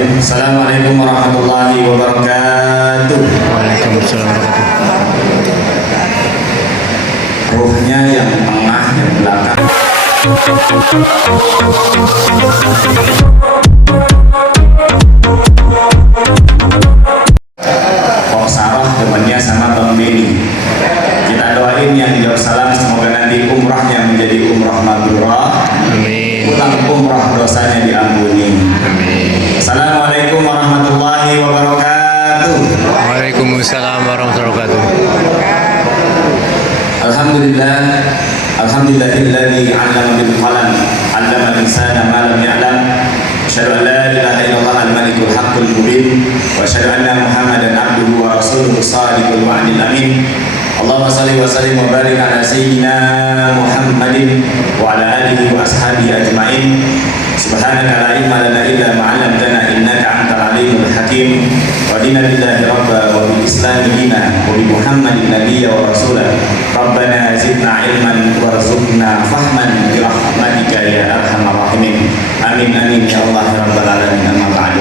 Bismillahirrahmanirrahim. Assalamualaikum warahmatullahi wabarakatuh. Waalaikumsalam warahmatullahi Ruhnya yang tengah, yang belakang. Kok Sarah temannya sama Bang Beni. Kita doain yang di Darussalam semoga nanti umrahnya menjadi umrah mabrurah. Amin. Pulang umrah dosanya diampuni. Amin. Assalamualaikum warahmatullahi wabarakatuh. Waalaikumsalam warahmatullahi wabarakatuh. Alhamdulillah, alhamdulillahilladzi 'allama bil qalam, 'allama al-insana ma lam ya'lam. Asyhadu an la ilaha illallah al-malikul haqqul mubin wa asyhadu anna Muhammadan 'abduhu wa rasuluhu shadiqul wa'dil amin. Allahumma shalli wa sallim wa barik ala sayyidina Muhammadin wa ala alihi wa ashabihi ajma'in. Subhanaka la ilma lana illa ma 'allamtana innaka antal alimul hakim. Wa dina billahi rabba wa bil islami dina wa bi Muhammadin nabiyya wa rasulah. Rabbana zidna ilman warzuqna fahman bi rahmatika ya arhamar rahimin. Amin amin ya Allah ya rabbal alamin. Amma ba'du.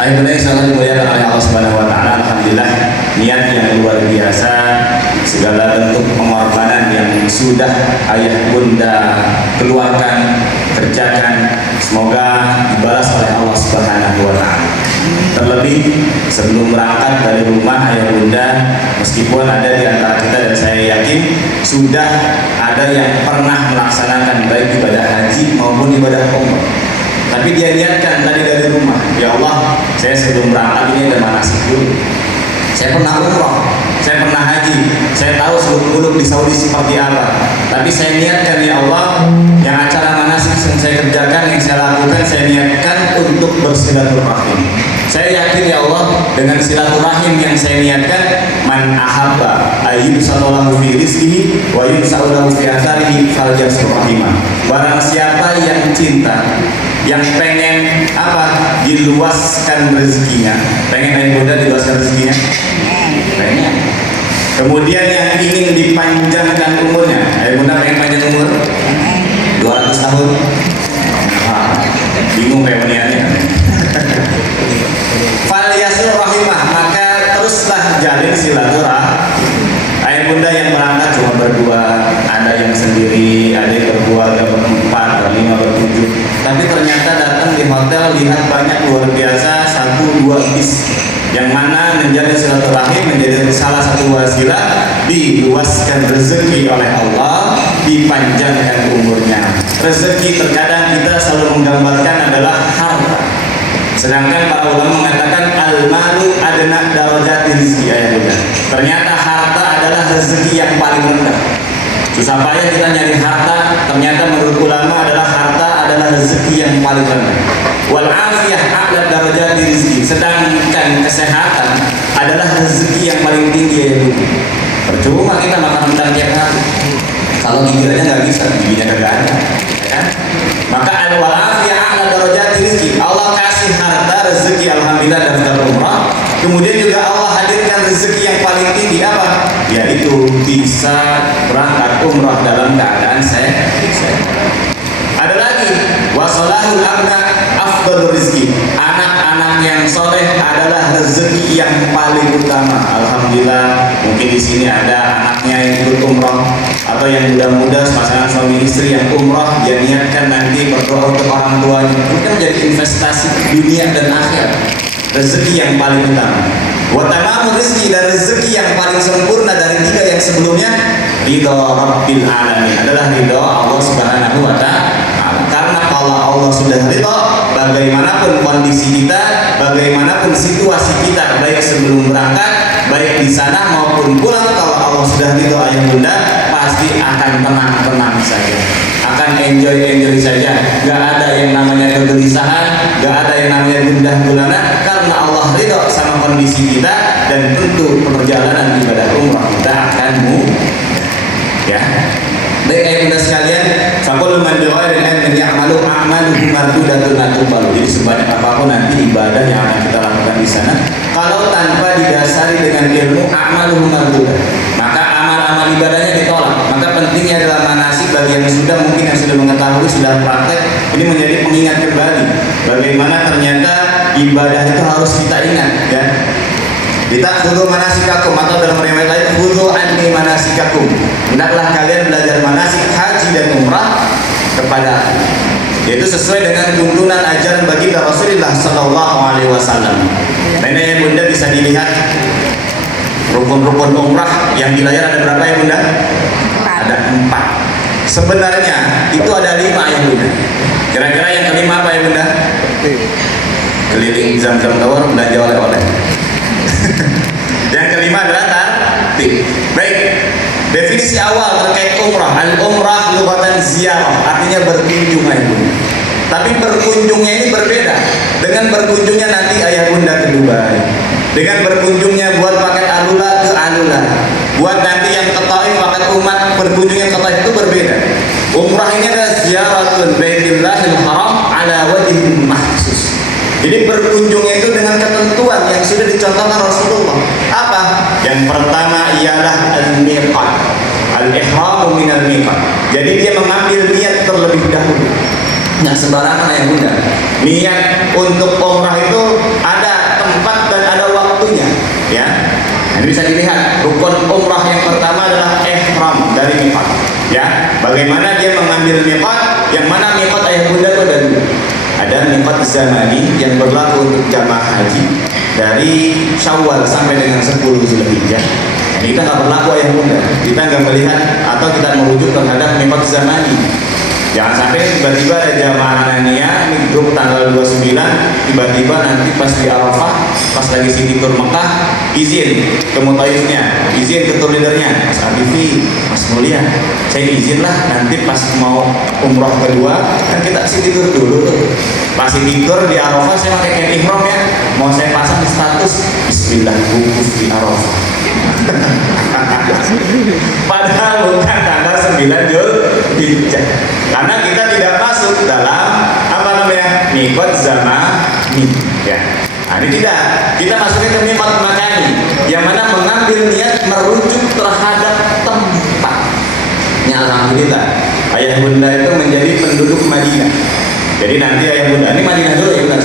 Ayah bunda yang sangat dimuliakan oleh Allah Subhanahu wa taala, alhamdulillah niat yang luar biasa, segala bentuk pengorbanan yang sudah ayah bunda keluarkan, kerjakan, semoga dibalas oleh Allah Subhanahu wa taala. Terlebih sebelum berangkat dari rumah ayah bunda, meskipun ada di antara kita dan saya yakin sudah ada yang pernah melaksanakan baik ibadah haji maupun ibadah umrah, tapi dia niatkan tadi dari rumah, ya Allah, saya sebelum berangkat ini ada manasik dulu. Saya pernah umrah, saya pernah haji, saya tahu seluk-beluk di Saudi seperti apa. Tapi saya niatkan, ya Allah, yang acara manasik yang saya kerjakan, yang saya lakukan, saya niatkan untuk bersilaturahim. Saya yakin, ya Allah, dengan silaturahim yang saya niatkan, man ahabba ayyubsallallahu fi rizqihi wa yubsallahu fi atharihi falyasrahimah. Barang siapa yang cinta, yang pengen apa, diluaskan rezekinya, pengen ayah bunda diluaskan rezekinya, pengen. Kemudian yang ingin dipanjangkan umurnya, ayah bunda pengen panjang umur 200 tahun. Bingung kayak meniannya. Falyasir rahimah, maka teruslah jalin silaturahim. Ayah bunda yang berangkat cuma berdua, ada yang sendiri, ada yang berkeluarga berempat, berlima, bertujuh. Tapi ternyata datang di hotel lihat banyak luar biasa 1-2 bis, yang mana menjadi silaturahim menjadi salah satu wasilah diluaskan rezeki oleh Allah, dipanjangkan umurnya. Rezeki terkadang kita selalu menggambarkan adalah harta, sedangkan para ulama mengatakan al-malu adna darajati rizki. Ayah bunda, ternyata harta adalah rezeki yang paling rendah. Susah payah kita nyari harta, ternyata menurut ulama adalah harta adalah rezeki yang paling rendah. Wal afiyah a'la darajati rizki, sedangkan kesehatan adalah rezeki yang paling tinggi. Ya bunda, percuma kita makan rendang tiap hari kalau giginya nggak bisa, giginya nggak ada, ya kan? Maka al-wal afiyah a'la darajati rizki, Allah kasih harta rezeki, alhamdulillah daftar umrah. Kemudian juga Allah hadirkan rezeki yang paling tinggi apa? Yaitu bisa berangkat umrah dalam keadaan sehat. Ada lagi wasolahul abna afdalur rizki, anak-anak yang soleh adalah rezeki yang paling utama. Alhamdulillah, mungkin di sini ada anaknya yang ikut umrah, atau yang muda-muda pasangan suami istri yang umrah, dia niatkan nanti berdoa untuk orang tuanya. Ini kan menjadi investasi dunia dan akhirat, rezeki yang paling utama. Wa tamamur rizki, dan rezeki yang paling sempurna dari 3 yang sebelumnya, ridha rabbil alamin, adalah ridha Allah Subhanahu wa ta'ala. Karena kalau Allah sudah ridha, bagaimanapun kondisi kita, bagaimanapun situasi kita, baik sebelum berangkat, baik di sana maupun pulang, kalau Allah sudah ridha ayah bunda, pasti akan tenang-tenang saja, akan enjoy saja. Gak ada yang namanya kegelisahan, gak ada yang namanya gundah gulana, karena Allah ridha sama kondisi kita, dan tentu perjalanan ibadah umrah kita akan ya. Baik ayah bunda sekalian, faqul man bi'airin ilmin ya'malu a'maluhu mardudatun la tuqbalu. Jadi sebanyak apapun nanti ibadah yang akan kita lakukan di sana, kalau tanpa didasari dengan ilmu, a'maluhu mardudah, maka amal-amal ibadahnya ditolak. Maka pentingnya adalah manasik bagi yang sudah mengetahui, sudah praktek, ini menjadi pengingat kembali bagaimana ternyata ibadah itu harus kita ingat ya. Kita khudhu manasikakum, atau dalam riwayat lain khudhu anni manasikakum. Hendaklah kalian belajar manasik haji dan umrah kepada aku. Yaitu sesuai dengan tuntunan ajaran baginda Rasulullah sallallahu alaihi wasallam. Nah, ini ya Bunda bisa dilihat rukun-rukun umrah yang di layar ada berapa ya Bunda? Ada 4. Sebenarnya itu ada 5 ya Bunda. Kira-kira yang kelima apa ya Bunda? Keliling Zam-Zam Tower, belanja oleh-oleh. Yang kelima adalah tartib. Baik, definisi awal terkait umrah. Al-umrah lughatan ziarah, artinya berkunjung ya Bunda. Tapi berkunjungnya ini berbeda dengan berkunjungnya nanti ayah Bunda ke Dubai, dengan berkunjungnya buat paket alula ke alula, buat nanti yang ke Taif paket umat berkunjungnya ke Taif, itu berbeda. Umrah ini adalah ziaratul baitillahil haram ala wajhin mahsus. Jadi berkunjungnya itu dengan ketentuan yang sudah dicontohkan Rasulullah. Apa? Yang pertama ialah al-miqat, al-ihramu minal miqat. Jadi dia mengambil niat terlebih dahulu. Nah, sembarangan ya Bunda. Niat untuk umrah itu ada tempat dan ada waktunya, ya. Ini bisa dilihat. Rukun umrah yang pertama adalah ihram dari miqat, ya. Bagaimana dia mengambil miqat? Yang mana miqat ayah Bunda itu ada dua. Ada miqat zamani yang berlaku untuk jamaah haji dari Syawal sampai dengan 10 Zulhijjah. Ini kita nggak berlaku ayah Bunda. Kita nggak melihat atau kita merujuk terhadap miqat zamani. Jangan sampai tiba-tiba ada jamaah Anania ini grup tanggal 29, tiba-tiba nanti pas di Arafah, pas lagi sini tur Mekah, izin ke Mutaifnya, izin ke tur leadernya, Mas Afifi, Mas Mulia, saya izin lah nanti pas mau umroh kedua, kan kita sini tur dulu tuh. Pas sini tur di Arafah saya pakai kain ihram ya, mau saya pasang di status Bismillah wukuf di Arafah. Padahal bukan tanggal 9 Zulhijjah. Karena kita tidak masuk dalam apa namanya miqat zamani, ya. Nah, ini tidak. Kita masuknya ke miqat makani, yang mana mengambil niat merujuk terhadap tempat. Ya, alhamdulillah, ayah Bunda itu menjadi penduduk Madinah. Jadi nanti ayah Bunda ini Madinah dulu ya Bunda,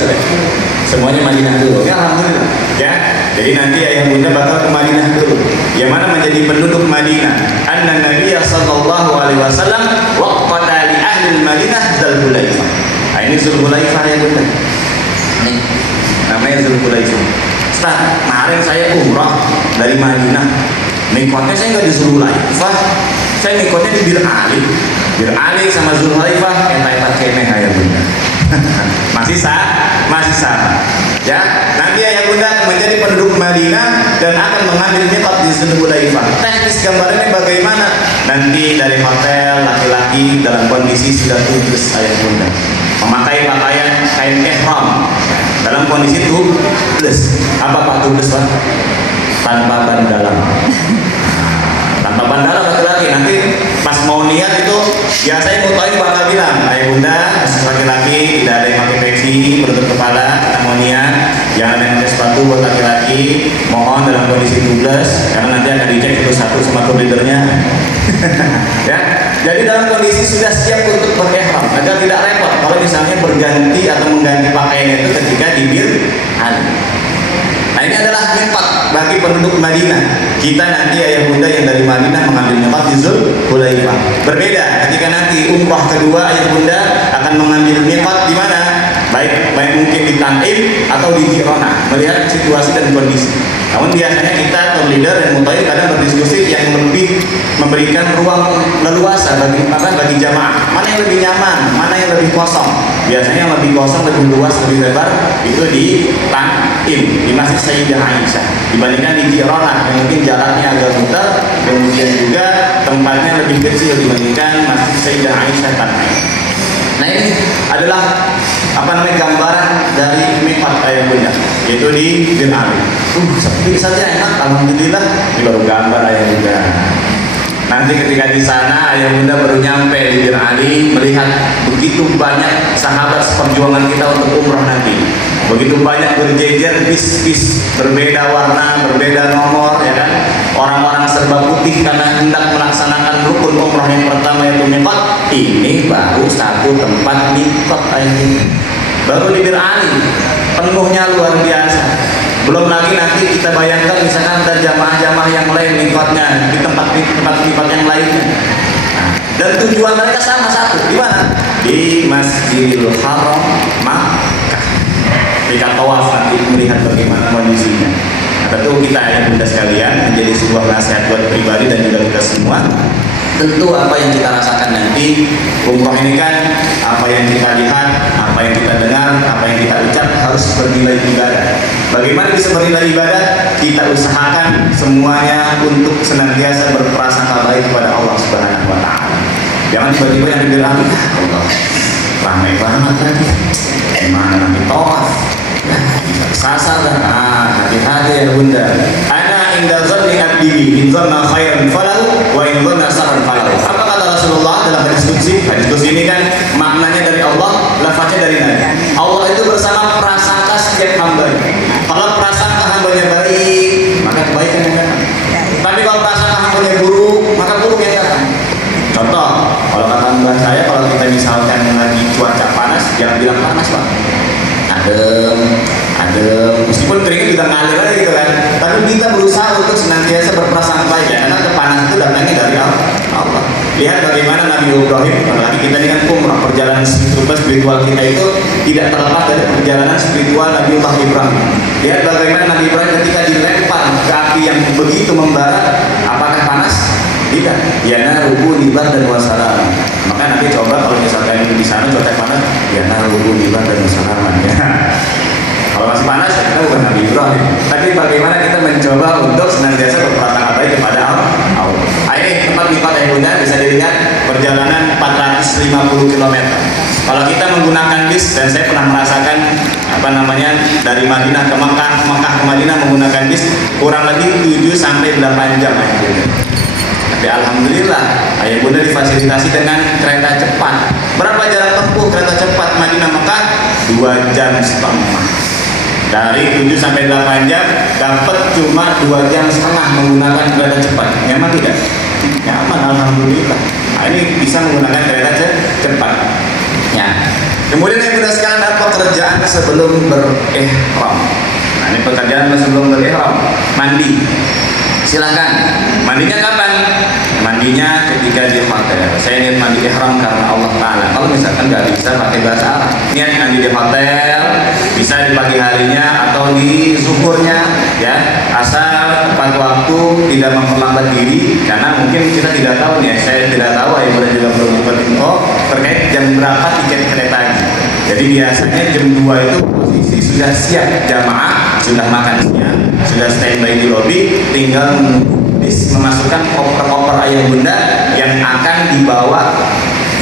semuanya Madinah dulu. Ya, alhamdulillah, ya. Jadi nanti ayah Bunda bakal ke Madinah dulu. Yang mana menjadi penduduk Madinah. Anna Nabiya sallallahu alaihi wasallam waqata li ahli Madinah Dzulhulaifah. Nah, ini Dzulhulaifah ya Bunda. Nih, namanya Dzulhulaifah. Ustaz, kemarin saya umrah dari Madinah. Mikotnya saya nggak di Dzulhulaifah. Saya mikotnya di Bir Ali. Bir Ali sama Dzulhulaifah entah kemeh ya Bunda. masih sama. Ya, nanti ayah Bunda menjadi penduduk Madinah dan akan mengambil miqat di Dzulhulaifah. Teknis gambarannya bagaimana? Nanti dari hotel laki-laki dalam kondisi sudah tubus ayah Bunda, memakai pakaian kain ihram dalam kondisi tubus. Apa Pak tubus Pak? Tanpa ban dalam. Tanpa ban dalam laki-laki. Nanti pas mau niat itu biasanya Mutaif bakal bilang, ayah Bunda laki-laki tidak ada yang pakai peci penutup kepala, kita mau niat, jangan ada yang pakai sepatu buat laki-laki, mohon dalam kondisi tubeless karena nanti akan dicek satu-satu sama tour leadernya. Ya, jadi dalam kondisi sudah siap untuk berihram agar tidak repot kalau misalnya berganti atau mengganti pakaian itu ketika di Bir Ali. Nah, ini adalah miqat bagi penduduk Madinah. Kita nanti ayah Bunda yang dari Madinah mengambil miqat di Dzulhulaifah. Berbeda ketika nanti umrah kedua ayah Bunda akan mengambil miqat di mana? Baik mungkin di Taif atau di Jirona, melihat situasi dan kondisi. Namun biasanya kita tour leader dan Mutaif kadang berdiskusi yang lebih memberikan ruang leluasa bagi jamaah. Mana yang lebih nyaman, mana yang lebih kosong. Biasanya yang lebih kosong, lebih luas, lebih lebar itu di Taif, di Masjid Sayyidah Aisyah, dibandingkan di Jirona yang mungkin jalannya agak muter, kemudian juga tempatnya lebih kecil dibandingkan Masjid Sayyidah Aisyah Taif. Nah, ini adalah gambaran dari miqat ayah Bunda, yaitu di Bir Ali. Sepi saja enak, alhamdulillah. Ini baru gambar ayah Bunda. Nanti ketika di sana ayah Bunda baru nyampe di Bir Ali, melihat begitu banyak sahabat seperjuangan kita untuk umrah nanti. Begitu banyak berjejer bis-bis berbeda warna, berbeda nomor, ya kan? Orang-orang serba putih karena hendak melaksanakan rukun umrah yang pertama yaitu miqat. Ini baru satu tempat miqat ayah Bunda. Baru di Bir Ali penuh penuhnya luar biasa. Belum lagi nanti kita bayangkan misalkan ada jamaah-jamaah yang lain lifatnya di tempat lipat yang lainnya. Nah, dan tujuan mereka sama satu, di mana? Di Masjidil Haram Makkah. Ketika tawaf nanti melihat bagaimana kondisinya. Nah, tentu kita yang bunda sekalian menjadi sebuah nasihat buat pribadi dan juga kita semua. Tentu apa yang kita rasakan nanti umroh ini kan apa yang kita lihat, apa yang kita dengar, apa yang kita ucap harus bernilai ibadah. Bagaimana bisa bernilai ibadah? Kita usahakan semuanya untuk senantiasa berprasangka baik kepada Allah Subhanahu wa taala. Jangan tiba-tiba yang dibilang Allah ramai banget lagi. Gimana nanti tawaf? Sasar kan? Hati-hati ya bunda. Ana inda zanni abdi in zanna khairan falahu wa in zanna sarran falahu. Apa kata Rasulullah dalam hadis qudsi? Hadis qudsi ini kan maknanya dari Allah, lafaznya dari Nabi. Allah itu bersama prasangka setiap hamba. Kalau prasangka hambanya baik, maka kebaikan yang datang. Tapi kalau prasangka hambanya buruk, maka buruk yang datang. Contoh, kalau kata mbak saya, kalau kita misalkan lagi cuaca panas, jangan bilang panas pak. Adem, meskipun keringnya juga ngalir aja gitu kan. Tapi kita berusaha untuk senantiasa berprasangka baik ya, karena kepanasan itu datangnya dari Allah. Lihat bagaimana Nabi Ibrahim, apalagi kita ini kan umrah, perjalanan spiritual kita itu tidak terlepas dari perjalanan spiritual Nabi Ibrahim. Lihat bagaimana Nabi Ibrahim ketika dilempar ke api yang begitu membara, apakah panas? Tidak. Yana rubu nibar dan wasalam. Maka nanti coba kalau misalkan di sana cuaca panas, yana rubu nibar dan wasalam ya. Kalau masih panas, kita bukan Nabi Ibrahim. Tapi bagaimana kita mencoba untuk senantiasa berprasangka baik kepada Allah. Ini tempat lipat yang bunda bisa dilihat perjalanan 450 km. Kalau kita menggunakan bis, dan saya pernah merasakan dari Madinah ke Mekah, Mekah ke Madinah menggunakan bis kurang lebih 7 sampai 8 jam ya. Tapi alhamdulillah ayah bunda difasilitasi dengan kereta cepat. Berapa jarak tempuh kereta cepat Madinah Mekah? 2 jam setengah. Dari 7 sampai 8 jam dapat cuma 2 jam setengah menggunakan kereta cepat. Nyaman tidak? Nyaman alhamdulillah. Nah, ini bisa menggunakan kereta cepat. Ya. Kemudian yang bunda sekalian ada pekerjaan sebelum berihram. Nah, ini pekerjaan sebelum berihram, mandi. Silakan. Mandinya kapan? Mandinya ketika di hotel. Saya niat mandi ihram karena Allah Ta'ala. Kalau misalkan nggak bisa pakai bahasa Arab, niat mandi di hotel, bisa di pagi harinya atau di zuhurnya, ya. Asal tepat waktu, tidak memperlambat diri, karena mungkin kita tidak tahu nih. Saya tidak tahu, ibu dan juga belum dapat info terkait jam berapa tiket keretanya. Jadi biasanya jam 2 itu posisi sudah siap jamaah, sudah makan siang, sudah standby di lobi, tinggal menunggu bis memasukkan koper-koper ayah bunda yang akan dibawa,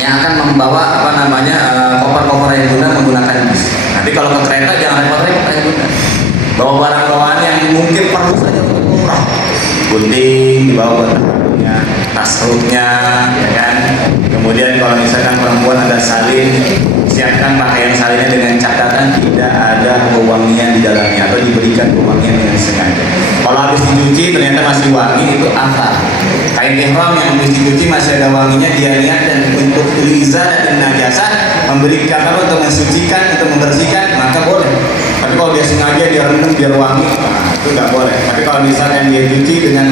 yang akan membawa koper-koper ayah bunda menggunakan bis. Nanti kalau ke kereta jangan repot-repot ayah bunda, bawa barang bawaan yang mungkin perlu saja untuk umrah, gunting dibawa buat tangannya, tas ruknya, ya kan. Kemudian kalau misalkan perempuan ada salin, siapkan pakaian salinnya dengan catatan tidak ada wewangian di dalamnya atau diberikan wewangian dengan sengaja. Kalau habis dicuci ternyata masih wangi, itu asal. Kain ihram yang habis dicuci masih ada wanginya, dia niat dan untuk liza dan najasa memberikan untuk mensucikan, untuk membersihkan, maka boleh. Tapi kalau dia sengaja dia rendam biar wangi, itu nggak boleh. Tapi kalau misalkan dia cuci dengan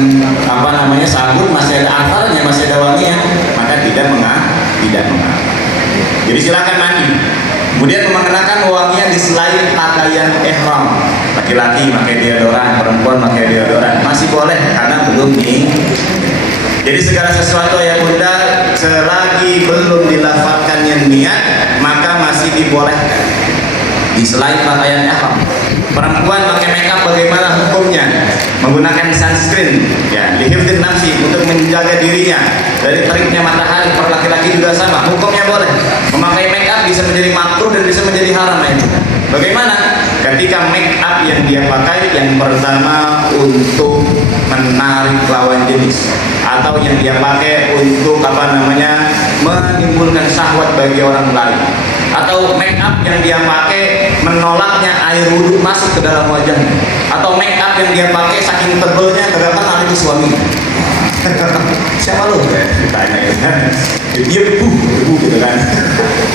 sabun masih ada asalnya, masih ada wanginya, maka tidak mengapa. Jadi silakan mandi. Kemudian mengenakan wewangian di selain pakaian ihram. Laki-laki pakai deodoran, perempuan pakai deodoran, masih boleh karena belum nih. Jadi segala sesuatu ya bunda selagi belum dilafalkannya niat maka masih dibolehkan. Di selain pakaian ihram. Perempuan pakai makeup bagaimana hukumnya? Menggunakan sunscreen, ya, lihifdin nafsi untuk menjaga dirinya dari teriknya matahari. Per laki-laki juga sama, hukumnya boleh. Memakai makeup bisa menjadi makruh dan bisa menjadi haram ya. Bagaimana? Ketika make up yang dia pakai yang pertama untuk menarik lawan jenis, atau yang dia pakai untuk menimbulkan syahwat bagi orang lain, atau make up yang dia pakai menolaknya air wudhu masuk ke dalam wajahnya, atau make up yang dia pakai saking tebelnya terdapat hal itu suaminya. Siapa lu? Ditanya gitu. Dia debu gitu kan.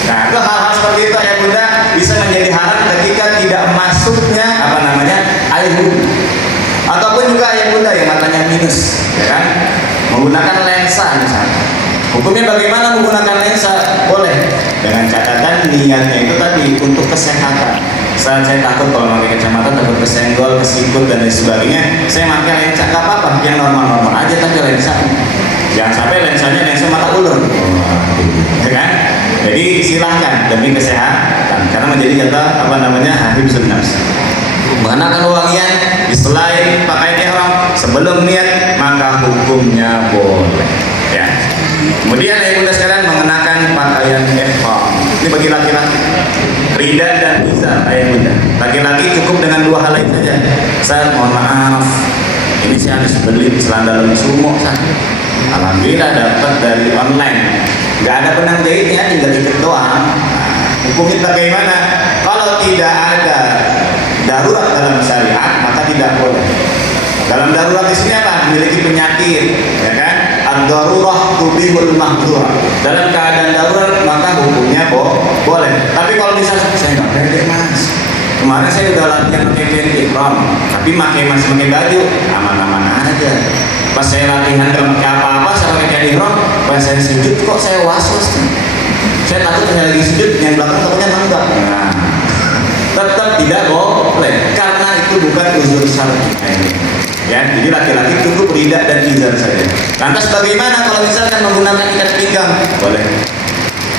Nah, itu hal-hal seperti itu ya bunda bisa menjadi haram ketika tidak masuk masuknya air wudhu. Ataupun juga ayah bunda yang matanya minus, ya kan? Menggunakan lensa misalnya. Hukumnya bagaimana menggunakan lensa? Boleh, dengan catatan niatnya itu tadi untuk kesehatan. Saat saya takut kalau pakai kacamata takut kesenggol, kesikut dan lain sebagainya, saya pakai lensa, nggak apa-apa, yang normal-normal aja tapi lensa. Jangan sampai lensanya lensa mata ular, ya kan? Jadi silahkan demi kesehatan, karena menjadi kata hifdzun nafs. Mengenakan wangian di selain pakaian ihram sebelum niat maka hukumnya boleh, ya. Kemudian ayah bunda sekalian mengenakan pakaian ihram ini bagi laki-laki, rida dan izar. Ayah bunda, laki-laki cukup dengan dua hal itu saja. Saya mohon maaf, ini saya habis beli celana dalam sumo, alhamdulillah dapat dari online, nggak ada benang jahitnya, tinggal ikat doang. Hukumnya bagaimana? Kalau tidak ada darurat dalam syariat maka tidak boleh. Dalam darurat di sini apa? Memiliki penyakit, ya kan? Ad-darurah tubihul mahdzurah. Dalam keadaan darurat maka hukumnya boleh. Tapi kalau misalnya saya nggak pede mas, kemarin saya udah latihan pakai ihram, tapi masih pakai baju, aman-aman aja. Pas saya latihan nggak pakai apa-apa, saya pakai ihram, pas saya sujud kok saya was-was. Saya takut saya lagi sujud, yang belakang takutnya enggak. Nah, tetap tidak boleh karena itu bukan uzur syar'i, ya. Jadi laki-laki cukup rida dan izar saja. Lantas bagaimana kalau misalkan menggunakan ikat pinggang? Boleh.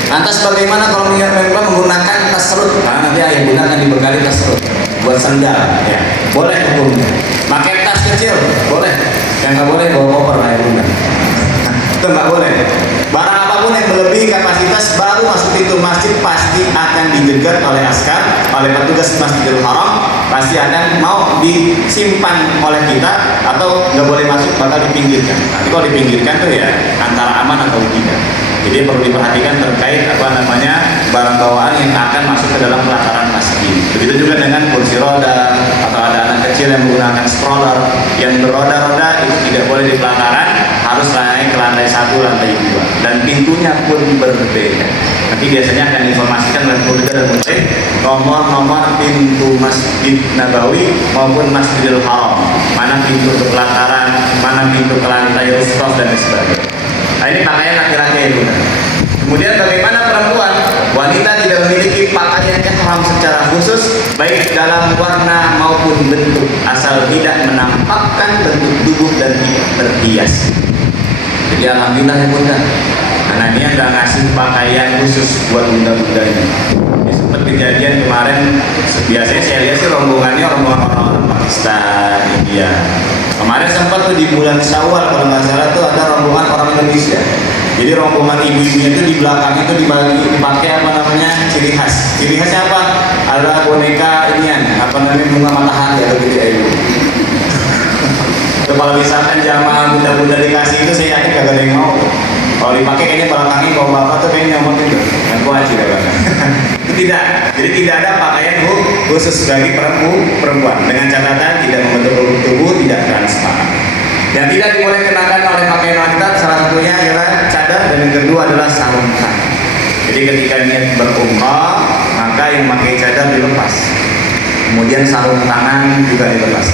Lantas bagaimana kalau menggunakan tasrut? Karena nanti ayah gunakan dibekali tasrut buat sandal, ya. Boleh hukumnya. Pakai tas kecil boleh. Yang nggak boleh bawa koper ayah guna. Itu nggak boleh. Barang apapun yang melebihi kapasitas baru masuk pintu masjid pasti akan dijegat oleh askar, oleh petugas Masjidil Haram, pasti akan mau disimpan oleh kita atau nggak boleh masuk, bakal dipinggirkan. Nanti kalau dipinggirkan tuh ya antara aman atau tidak. Jadi perlu diperhatikan terkait barang bawaan yang akan masuk ke dalam pelataran masjid. Begitu juga dengan kursi roda atau ada anak kecil yang menggunakan stroller yang beroda-roda, itu tidak boleh di pelataran, harus naik ke lantai 1, lantai 2, dan pintunya pun berbeda. Nanti biasanya akan diinformasikan oleh Polda dan Mulai nomor-nomor pintu Masjid Nabawi maupun Masjidil Haram, mana pintu ke pelataran, mana pintu ke lantai rooftop dan sebagainya. Nah, ini pakaian laki-laki itu. Kemudian bagaimana perempuan? Wanita tidak memiliki pakaian ihram secara khusus, baik dalam warna maupun bentuk, asal tidak menampakkan bentuk tubuh dan tidak terhias. Jadi alhamdulillah ya bunda, karena dia nggak ngasih pakaian khusus buat bunda-bundanya. Ini sempat kejadian kemarin, biasanya saya lihat sih rombongannya rombongan orang-orang Pakistan, India. Kemarin sempat tuh di bulan Syawal kalau nggak salah tuh ada rombongan orang Indonesia. Jadi rombongan ibu-ibunya itu di belakang itu dipakai ciri khas. Ciri khasnya apa? Ada boneka bunga matahari atau gitu ya ibu. Kalau misalkan jamaah bunda-bunda dikasih itu saya yakin gak ada yang mau. Kalau dipakai kayaknya belakangnya kalau bapak tuh kayaknya nyomot itu yang kuaci ya kan. Tidak, jadi tidak ada pakaian khusus bagi perempuan dengan catatan tidak membentuk tubuh, tidak transparan. Yang tidak boleh kenakan oleh pakaian wanita salah satunya adalah cadar dan yang kedua adalah sarung tangan. Jadi ketika niat berumrah maka yang memakai cadar dilepas, kemudian sarung tangan juga dilepas.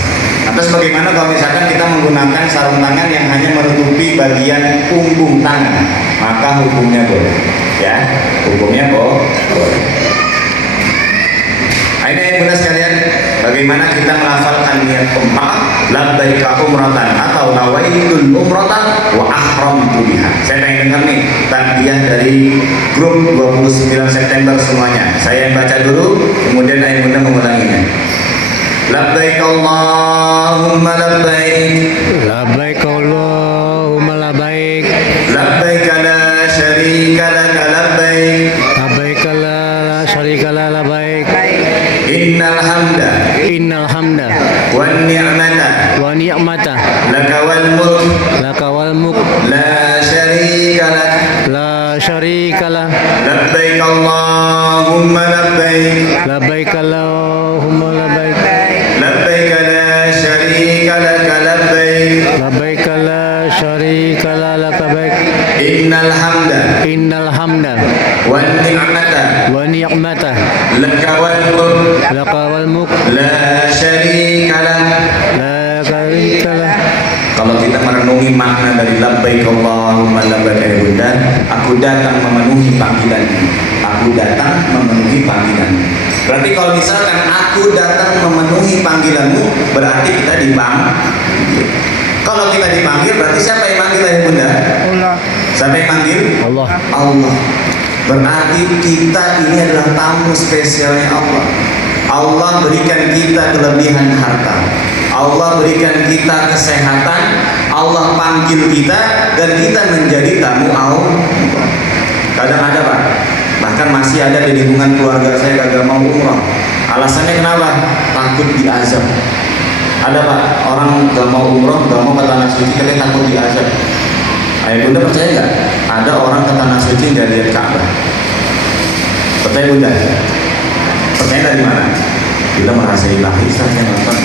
Terus bagaimana kalau misalkan kita menggunakan sarung tangan yang hanya menutupi bagian punggung tangan, maka hukumnya boleh, ya, hukumnya boleh. Ini yang benar sekalian, bagaimana kita melafalkan niat umrah, labbaika umratan atau nawaitul umratan wa ahramtu biha. Saya pengen dengar nih takbirah dari grup 29 September semuanya. Saya yang baca dulu, kemudian ayah bunda mengulanginya. Labbaik Allahumma labbaik, Labbaik Allahumma labbaik, labbaik la syarika laka labbaik, labbaik la syarika la labbaik, innal hamda innal hamda wan ni'mata wa ni'mata laka wal mulk laka wal mulk la syarika lak, la syarika la, labbaik Allahumma labbaik, labbaik Allahumma labbaik, labbaik la syarika laka labbaik, labbaik la syarika la laka baik, innal hamda innal hamda wan ni'mata ni'mata wa ni'mata laka wal mulk laka wal mulk la syarika lak. la syarika lah. Kalau kita merenungi makna dari labbaik Allahumma labbaik ya Bunda, aku datang memenuhi panggilanmu. Aku datang memenuhi panggilanmu. Berarti kalau misalkan aku datang memenuhi panggilanmu, berarti kita dipanggil. Kalau kita dipanggil, berarti siapa yang manggil ya Bunda? Allah. Siapa yang manggil? Allah. Allah. Berarti kita ini adalah tamu spesialnya Allah. Allah berikan kita kelebihan harta, Allah berikan kita kesehatan, Allah panggil kita dan kita menjadi tamu Allah. Kadang ada Pak, bahkan masih ada di lingkungan keluarga saya kagak mau umrah. Alasannya kenapa? Takut diazab. Ada Pak, orang gak mau umrah, gak mau ke tanah suci karena takut diazab. Ayah Bunda percaya nggak? Ada orang ke tanah suci nggak lihat Ka'bah. Percaya Bunda? Percaya dari mana? Bila merasa ilahi saja nonton.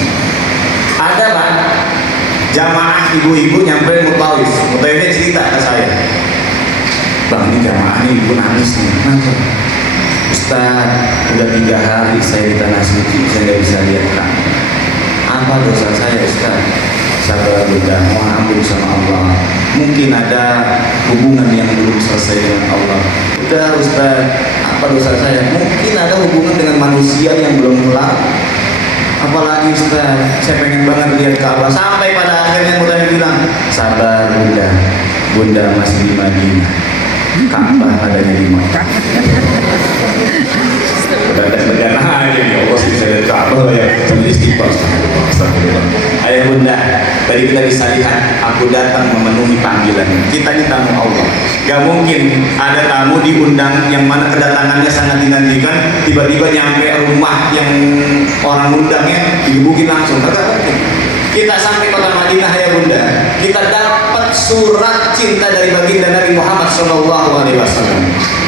Ada Pak, jamaah ibu-ibu nyampe Mutawif. Mutawifnya cerita ke saya, Bang, ini jamaah ini ibu nangis nih. Kenapa? Ustaz, udah 3 hari saya di tanah suci, saya nggak bisa lihat Ka'bah. Apa dosa saya Ustaz? Sabar Bunda, mohon ampun sama Allah. Mungkin ada hubungan yang belum selesai dengan Allah. Udah Ustaz, apa dosa saya? Mungkin ada hubungan dengan manusia yang belum kelar. Apalagi Ustaz, saya pengen banget lihat Ka'bah. Sampai pada akhirnya mulai bilang, sabar Bunda, Bunda masih di Madinah, Ka'bah adanya di Makkah. Udah aja nih, Allah sih saya lihat Ka'bah ya, sambil istighfar. Ayah Bunda, tadi kita bisa lihat, aku datang memenuhi panggilan. Kita ini tamu Allah. Gak mungkin ada tamu diundang yang mana kedatangannya sangat dinantikan, tiba-tiba nyampe rumah yang orang undangnya digebukin langsung. Gak mungkin. Kita sampai kota Madinah ya Bunda, kita dapat surat cinta dari baginda Nabi Muhammad SAW.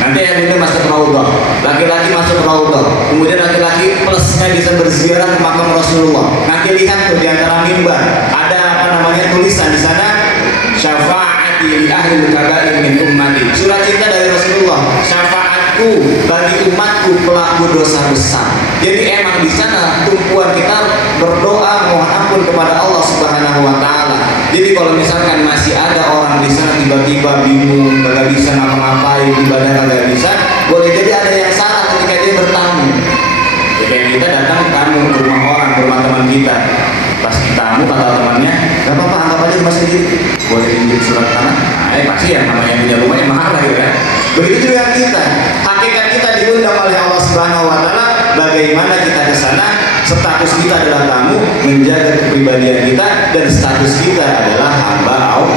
Nanti ya Bunda masuk Raudhah, laki-laki masuk Raudhah, kemudian laki-laki plusnya bisa berziarah ke makam Rasulullah. Nanti lihat tuh di antara mimbar ada apa namanya tulisan di sana, syafaati li ahli kabair min ummati. Surat cinta dari Rasulullah, syafaatku bagi umatku pelaku dosa besar. Jadi emang di sana tumpuan kita berdoa mohon ampun kepada Allah Subhanahu wa taala. Jadi kalau misalkan masih ada orang di sana tiba-tiba bingung, kagak bisa ngapa-ngapain, ibadah kagak bisa, boleh jadi ada yang salah ketika dia bertamu. Ya, kayak kita datang tamu ke rumah orang, ke rumah teman kita. Pas tamu kata temannya, gak apa-apa anggap aja rumah sendiri. Boleh pinjam surat tanah? Nah, pasti ya namanya punya rumahnya mahal lah gitu kan. Begitu juga kita. Hakikat kita diundang oleh Allah Subhanahu wa taala. Bagaimana kita ke sana? Status kita adalah tamu, menjaga kepribadian kita, dan status kita adalah hamba Allah.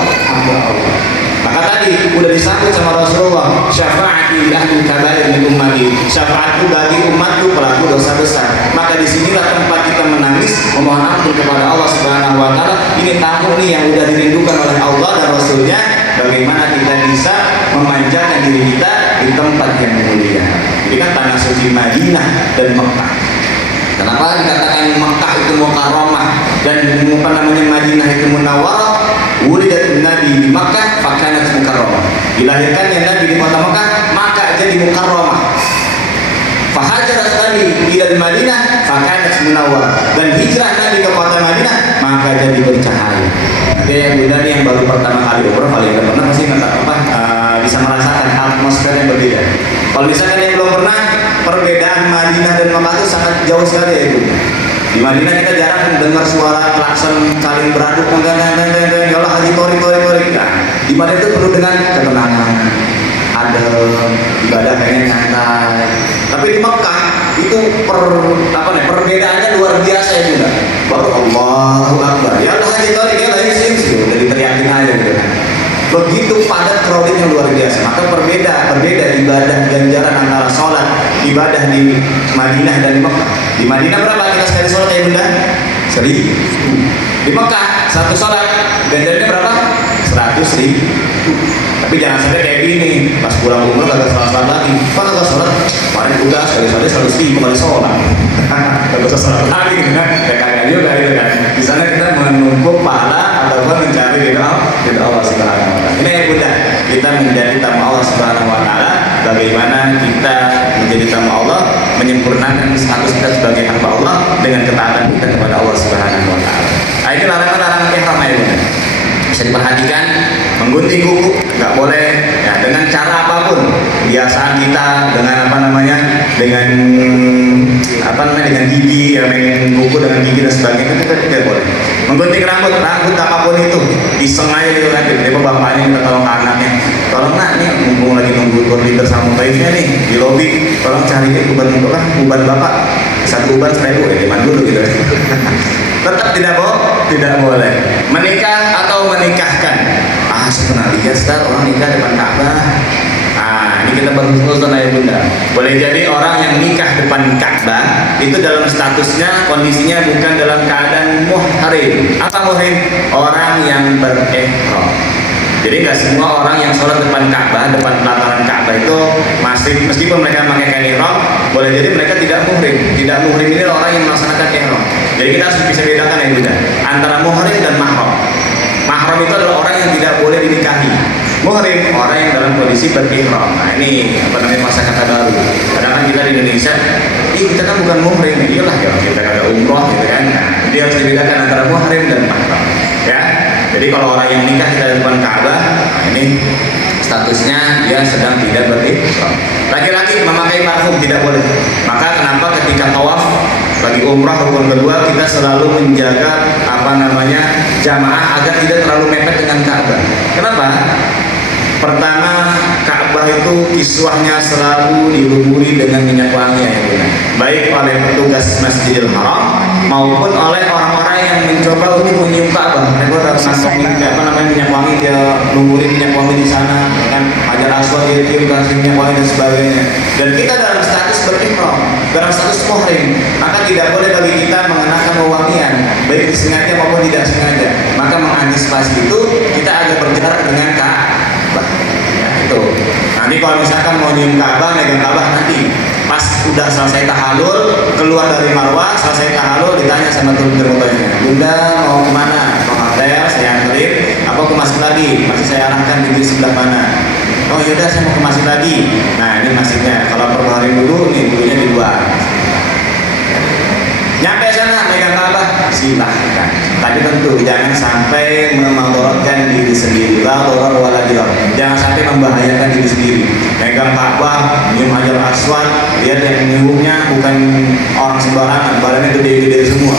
Maka tadi udah disambut sama Rasulullah, syafaati ahli kabair min ummati, syafaatku bagi umatku pelaku dosa besar. Maka disinilah tempat kita menangis, memohon ampun kepada Allah Subhanahu wa taala. Ini tamu nih yang udah dirindukan oleh Allah dan Rasulnya. Bagaimana kita bisa memanjakan diri kita di tempat yang mulia. Jadi kan tanah suci Madinah dan Mekah. Kenapa dikatakan Mekah itu mukarramah dan apa namanya Madinah itu munawwarah? Wulidat Nabi di Makkah, fakanat mukarramah. Dilahirkannya Nabi di kota Mekah, maka jadi mukarramah. Fahajarat Nabi ila Madinah, fakanat munawwarah. Dan hijrah Nabi ke kota Madinah, maka jadi bercahaya. Dia yang Bunda yang baru pertama kali umrah, paling nggak pernah pasti bisa merasakan atmosfer yang berbeda. Kalau misalkan yang belum pernah, perbedaan Madinah dan Mekah itu sangat jauh sekali ya Ibu. Di Madinah kita jarang dengar suara klakson saling beraduk, kalau haji tori. Nah, di Madinah itu penuh dengan ketenangan, adem, ibadah kayaknya nyantai. Tapi di Mekah itu perbedaannya luar biasa ya Bunda. Baru Allahu Akbar, ya Allah haji tori, ya Allah ini udah diteriakin aja gitu kan. Begitu padat crowding yang luar biasa. Maka berbeda ibadah ganjaran antara sholat ibadah di Madinah dan di Mekah. Di Madinah berapa kita sekali sholat ya Bunda? 1000. Di Mekah satu sholat ganjarannya berapa? 100.000. Tapi jangan sampai kayak gini, pas pulang umroh kagak sholat lagi. Pak kagak sholat? Kemarin udah sekali sholat 100.000 kali sholat. Kagak usah sholat lagi kan? Kayak kagak juga gitu kan. Di sana kita menumpuk pahala ataupun mencari ridha Allah Subhanahu wa taala. Ini ya Bunda, kita menjadi tamu Allah Subhanahu wa taala, bagaimana kita menjadi tamu Allah, menyempurnakan status kita sebagai hamba Allah dengan ketaatan kita kepada Allah Subhanahu wa taala. Nah, ini larangan-larangan ihram ya Bunda. Bisa diperhatikan, menggunting kuku nggak boleh ya, dengan cara apapun. Kebiasaan kita dengan dengan gigi ya, main kuku dengan gigi dan sebagainya itu tidak boleh. Menggunting rambut apapun itu iseng aja gitu kan. Tiba bapaknya minta tolong ke anaknya, tolong nak nih mumpung lagi nunggu koordinator sama taifnya nih di lobi, tolong cariin uban bapak satu uban 1.000 ya dulu gitu. Tetap tidak boleh menikah atau menikahkan. Saya pernah lihat Ustaz, orang nikah depan Ka'bah. Ini kita berhusnuzon ya Bunda. Boleh jadi orang yang nikah depan Ka'bah itu dalam statusnya, kondisinya bukan dalam keadaan muhrim. Apa muhrim? Orang yang berihram. Jadi nggak semua orang yang sholat depan Ka'bah, depan pelataran Ka'bah itu masih, meskipun mereka memakai kain ihram, boleh jadi mereka tidak muhrim. Tidak muhrim ini orang yang melaksanakan ihram. Jadi kita harus bisa bedakan ya Bunda, antara muhrim dan mahram. Mahram itu adalah orang yang tidak boleh dinikahi. Muhrim orang yang dalam kondisi berihram. Nah ini masa kata baru. Kadang-kadang kita di Indonesia, kita kan bukan muhrim. Iyalah ya, kita ada umroh gitu kan. Nah, dia harus dibedakan antara muhrim dan mahram. Ya. Jadi kalau orang yang nikah di depan Ka'bah, ini statusnya dia sedang tidak berihram. Laki-laki memakai parfum tidak boleh. Maka kenapa ketika tawaf bagi umrah rukun kedua kita selalu menjaga jamaah agar tidak terlalu mepet dengan Ka'bah. Kenapa? Pertama, Ka'bah itu kiswahnya selalu dilumuri dengan minyak wangi ya, baik oleh petugas Masjidil Haram maupun oleh orang-orang yang mencoba untuk menyium Ka'bah. Mereka udah ngantongin minyak wangi, dia lumuri minyak wangi di sana, kan Hajar Aswad dia kasih minyak wangi dan sebagainya. Dan kita dalam status berihram, dalam status muhrim, maka tidak boleh bagi kita mengenakan wewangian, baik disengaja maupun tidak sengaja. Maka mengantisipasi itu kita agak berjarak dengan Ka'bah. Ya, itu. Nanti kalau misalkan mau nyium Ka'bah, megang Ka'bah, nanti pas udah selesai tahallul, keluar dari marwah, selesai tahallul, ditanya sama motornya, Bunda mau kemana? Mau hotel, saya anterin, apa aku masuk lagi? Masih saya arahkan di sebelah mana? Oh yaudah, saya mau ke masjid lagi. Nah ini masjidnya, kalau perbaharin dulu, nih dulunya di luar. Nyampe sana, megang Ka'bah, silahkan. Tapi tentu jangan sampai memadaratkan diri sendiri. La darar wala dirar. Jangan sampai membahayakan diri sendiri. Megang Ka'bah, nyium Hajar Aswad, lihat yang nyiumnya bukan orang sembarangan, badannya gede-gede semua.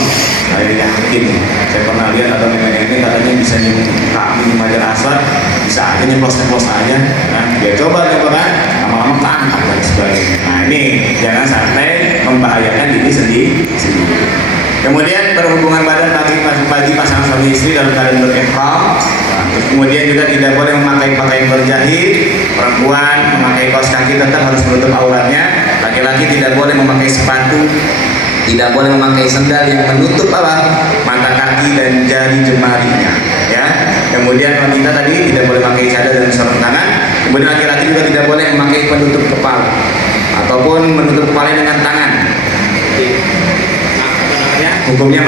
Kayaknya yakin, saya pernah lihat ada nenek ini katanya bisa nyium Hajar Aswad, bisa aja nyeplos-nyeplos aja. Nah, dia coba kan, lama-lama keangkat dan sebagainya. Nah ini jangan sampai membahayakan diri sendiri. Kemudian berhubungan badan bagi pasangan suami istri dalam keadaan berihram. Kemudian juga tidak boleh memakai pakaian berjahit. Perempuan memakai kaos kaki tetap harus menutup auratnya. Laki-laki tidak boleh memakai sepatu, tidak boleh memakai sendal yang menutup mata kaki dan jari jemarinya. Ya. Kemudian wanita tadi tidak boleh memakai cadar dan sarung tangan. Kemudian laki-laki juga tidak boleh memakai penutup kepala ataupun menutup kepala dengan tangan. Hukumnya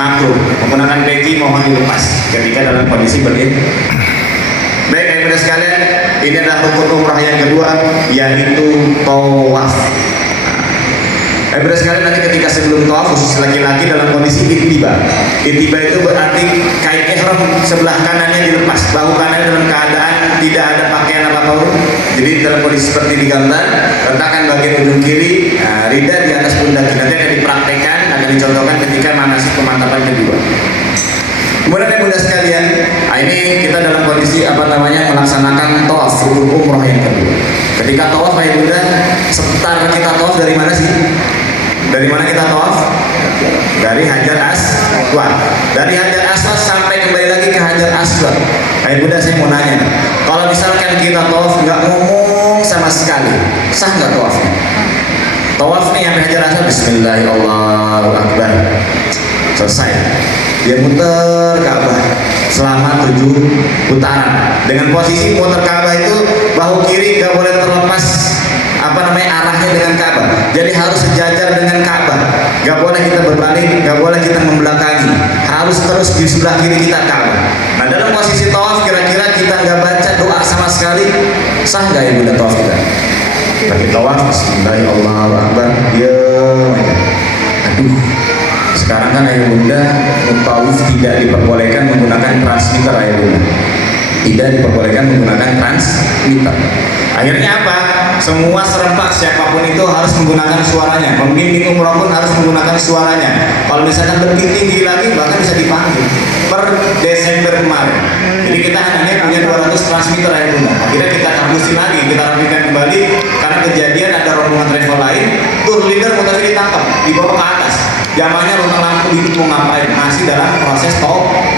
makruh. Menggunakan peci mohon dilepas ketika dalam kondisi berihram. Baik, ayo sekalian, ini adalah rukun umrah yang kedua, yaitu tawaf. Ayo sekalian, nanti ketika sebelum tawaf, khusus laki-laki dalam kondisi intiba. Intiba itu berarti kain ihram sebelah kanannya dilepas, bahu kanannya dalam keadaan tidak ada pakaian apapun. Jadi dalam kondisi seperti di gambar, letakkan bagian ujung kiri, rida di atas pundak. Nanti akan dipraktekkan, akan dicontohkan ketika manasik pemantapan kedua. Kemudian bunda sekalian, ini kita dalam kondisi melaksanakan tawaf rukun umrah yang kedua. Ketika tawaf bunda, sebentar kita tawaf dari mana sih? Dari mana kita tawaf? Dari Hajar Aswad. Dari Hajar Aswad sampai kembali lagi ke Hajar Aswad. Bunda, saya mau nanya, kalau misalkan kita tawaf nggak ngomong sama sekali, sah nggak tawafnya? Tawaf nih sampai Hajar Aswad, Bismillahirrahmanirrahim, selesai. Dia muter Ka'bah selama 7 putaran. Dengan posisi muter Ka'bah itu bahu kiri nggak boleh terlepas arahnya dengan Ka'bah. Jadi harus sejajar dengan Ka'bah. Nggak boleh kita berbalik, nggak boleh kita membelakangi. Harus terus di sebelah kiri kita Ka'bah. dalam posisi tawaf kira-kira kita nggak baca doa sama sekali, sah nggak ya bunda tawaf kita? Lagi tawaf, Bismillahirrahmanirrahim, dia, aduh, sekarang kan ayah bunda tawaf tidak diperbolehkan menggunakan transmitter ayah bunda, tidak diperbolehkan menggunakan transmitter. Akhirnya apa? Semua serempak siapapun itu harus menggunakan suaranya. Pembimbing umroh pun harus menggunakan suaranya. Kalau misalkan lebih tinggi lagi bahkan bisa dipanggil. Per Desember kemarin. Jadi kita hanya punya 200 transmitter ya bunda. Akhirnya kita kambusin lagi, kita rapikan kembali karena kejadian ada rombongan travel lain. Tour leader mutasi ditangkap, dibawa ke atas. Jamaahnya lontang lampu itu mau ngapain? Masih dalam proses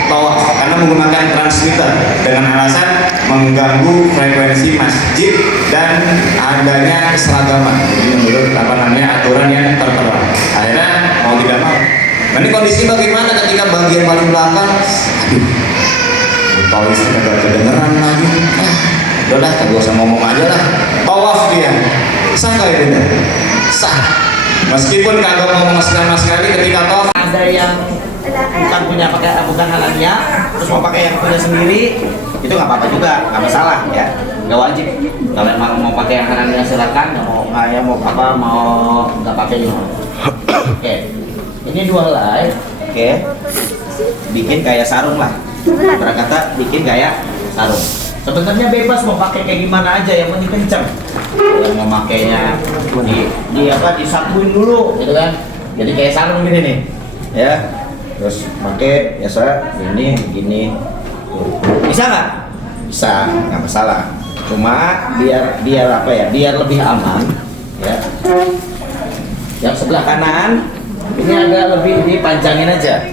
tawaf karena menggunakan transmitter dengan alasan mengganggu frekuensi masjid dan adanya keseragaman. Jadi menurut aturan yang tertera. Akhirnya mau tidak mau. Nah, ini kondisi bagaimana ketika bagian paling belakang? Aduh, polisi nggak kedengeran lagi. Udahlah, gak usah ngomong aja lah. Tawaf dia, sah nggak ya bunda? Sah. Meskipun kagak ngomong sama sekali ketika tawaf. Ada yang bukan halalnya, terus mau pakai yang punya sendiri, itu nggak apa-apa juga, nggak masalah ya, nggak wajib. Kalau emang mau pakai yang halalnya silakan, mau nggak pakai juga. Oke, ini dua helai, oke, bikin kayak sarung lah. Berkata bikin kayak sarung. Sebenarnya bebas mau pakai kayak gimana aja, yang penting kenceng. Yang mau makainya disatuin dulu, gitu kan? Jadi kayak sarung gini nih, ya. Terus pakai biasa gini, bisa nggak? Bisa, nggak masalah. Cuma biar apa ya? Biar lebih aman, ya. Yang sebelah kanan ini agak lebih dipanjangin aja.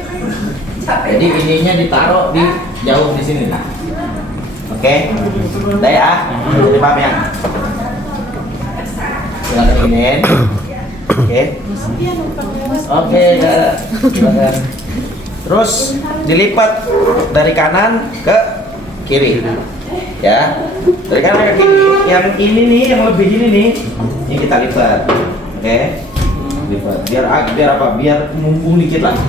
Jadi ininya ditaruh di jauh di sini lah. Oke, udah ya. Jadi paham ya? Silakan ingin. Oke, silakan. Terus dilipat dari kanan ke kiri, ya. Dari kanan ke kiri. Yang ini nih, yang lebih ini nih, ini kita lipat. Oke, lipat. Biar apa? Biar mumpung dikit lah.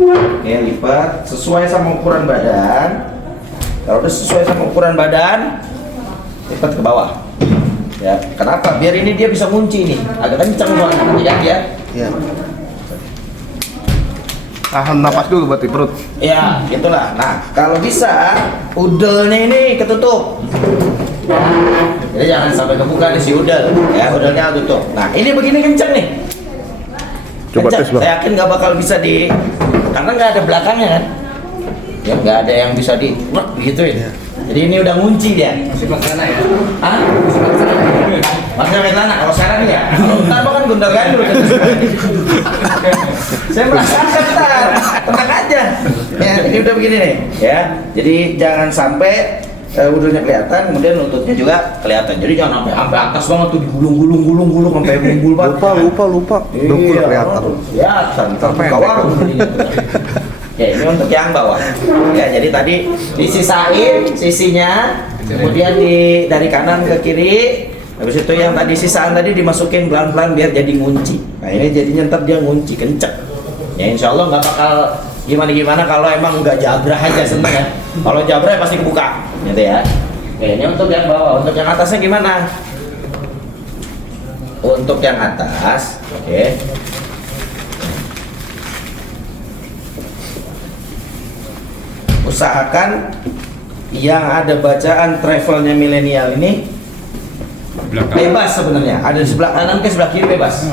Oke, lipat sesuai sama ukuran badan. Kalau udah sesuai sama ukuran badan, lipat ke bawah. Ya, kenapa? Biar ini dia bisa kunci nih. Agak kencang soalnya ya. Iya. Tahan napas dulu buat di perut. Ya, gitulah. Nah, kalau bisa udelnya ini ketutup. Jadi jangan sampai kebuka di si udel. Ya, udelnya tutup. Nah, ini begini kencang nih. Coba Kencang. tes, Bang. Saya yakin nggak bakal bisa karena nggak ada belakangnya kan. Ya, nggak ada yang bisa gituin. Jadi ini udah ngunci dia. Sebelah sana ya? Hah? Sebelah sana ya? Maksudnya ke sana, kalau sekarang ya? Kalau ntar kan gondol gandul. Saya merasakan ntar, tenang aja. Ya, ini udah begini nih, ya. Jadi jangan sampai wudhunya kelihatan, kemudian lututnya juga kelihatan. Jadi jangan sampai atas banget tuh digulung sampai bumbul banget. Lupa. Dengkul kelihatan. Ya, ntar buka warung jadinya tuh. Ya, ini untuk yang bawah. Ya, jadi tadi disisain sisinya, kemudian dari kanan ke kiri. Habis itu yang tadi sisaan tadi dimasukin pelan-pelan biar jadi ngunci. Nah, ini jadinya ntar dia ngunci kenceng. Ya, insya Allah nggak bakal gimana kalau emang nggak jabrah aja seneng ya. Kalau jabrah pasti kebuka, gitu ya. Oke, ini untuk yang bawah. Untuk yang atasnya gimana? Untuk yang atas, oke. Usahakan yang ada bacaan travelnya milenial ini bebas sebenarnya. Ada di sebelah kanan ke sebelah kiri bebas.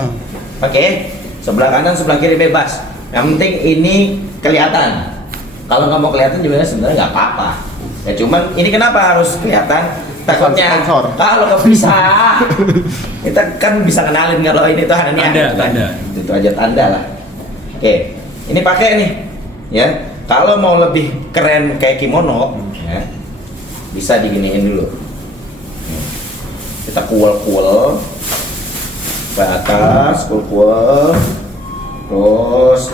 Oke, sebelah kanan sebelah kiri bebas. Yang penting ini kelihatan. Kalau nggak mau kelihatan juga sebenarnya nggak apa-apa. Ya cuman ini kenapa harus kelihatan? Takutnya kalau nggak bisa, kita kan bisa kenalin kalau ini tuh Tanda. Itu aja tanda lah. Oke, ini pakai nih, ya. Kalau mau lebih keren kayak kimono, ya, bisa diginiin dulu. Kita kuel ke atas, kuel, terus,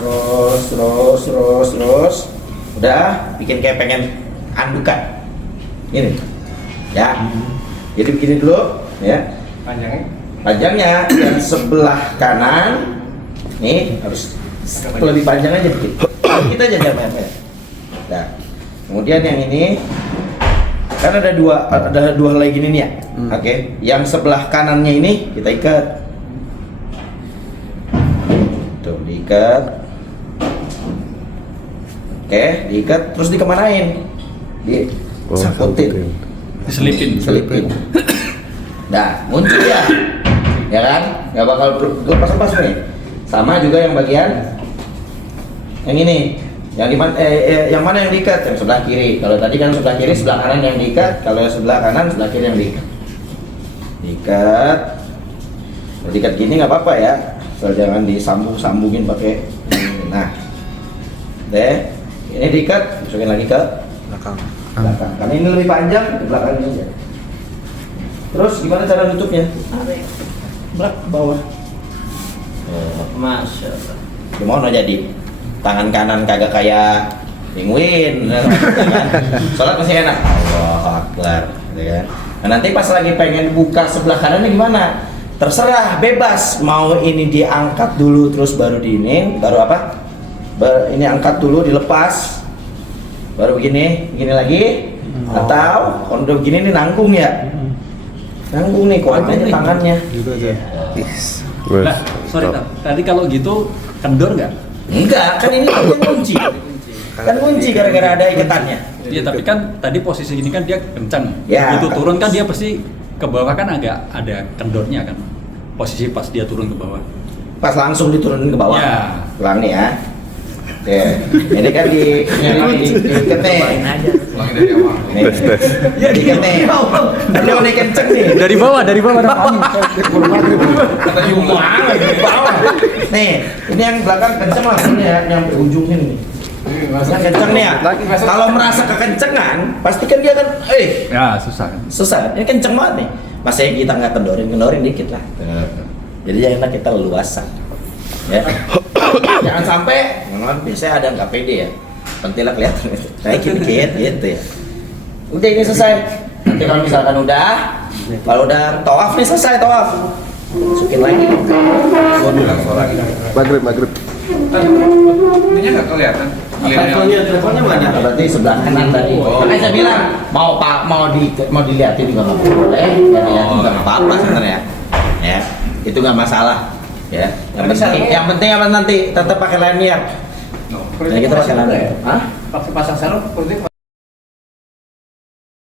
udah bikin kayak pengen andukan, ini, ya. Jadi begini dulu, ya. Panjangnya yang sebelah kanan, nih harus lebih panjang aja dikit. Kita aja jangan main-main. Nah, Kemudian yang ini kan ada dua helai gini nih ya. Oke, yang sebelah kanannya ini kita ikat. Tuh, diikat. Oke, diikat terus dikemanain? Disangkutin. Diselipin. Nah, muncul ya. Ya kan? Nggak bakal lepas-lepas nih. Sama juga yang bagian yang ini. Yang mana yang diikat? Yang sebelah kiri. Kalau tadi kan sebelah kiri, sebelah kanan yang diikat. Kalau sebelah kanan, sebelah kiri yang diikat. Diikat. Kalau diikat gini nggak apa-apa ya. Asal jangan disambungin pakai ini. Nah, deh. Ini diikat, masukin lagi ke belakang. Karena ini lebih panjang, ke belakang ini aja. Terus gimana cara nutupnya? Belak bawah. Masya Allah. Gimana jadi? Tangan kanan kagak kayak penguin, kan? Sholat masih enak. Allah Akbar, gitu kan? Nah, nanti pas lagi pengen buka sebelah kanannya gimana? Terserah, bebas. Mau ini diangkat dulu terus baru diinin, baru apa? Ini angkat dulu, dilepas, baru begini lagi. Atau kalau udah begini nih nanggung ya, nanggung nih kuatnya tangannya. Nah, sorry tadi kalau gitu kendor nggak? Enggak, kan ini kan kunci. Kan kunci gara-gara ada ikatannya. Iya, tapi kan tadi posisi ini kan dia kencang. Ya. Begitu turun kan dia pasti ke bawah kan agak ada kendornya kan. Posisi pas dia turun ke bawah. Pas langsung diturunin ke bawah. Ya. Ulang nih ya. Oke. Ini kan diikat nih. Nih. Ya diikat nih. Ini udah kenceng nih. Dari bawah ada kami. Nih, ini yang belakang kenceng langsung ya, yang ujung sini nih. Yang kenceng nih ya. Kalau merasa kekencengan, pastikan dia kan, Ya, susah kan. susah. Ini kenceng banget nih. Masanya kita nggak kendorin dikit lah. Jadi yang enak kita leluasa. Ya. Jangan sampai, biasanya ada nggak pede ya. Pentilnya kelihatan gitu. Naikin dikit gitu ya. Udah ini selesai. Nanti kalau misalkan kalau udah tawaf nih selesai tawaf. Masukin lagi. Maghrib. Ininya nggak kelihatan. Teleponnya mana? Berarti sebelah kanan tadi. Makanya saya bilang mau dilihatin juga nggak boleh, nggak dilihatin juga nggak apa-apa sebenarnya. Ya, itu nggak masalah. Ya, yang penting apa nanti tetap pakai lanyard. Jadi kita pakai lanyard. Hah? Pakai pasang sarung,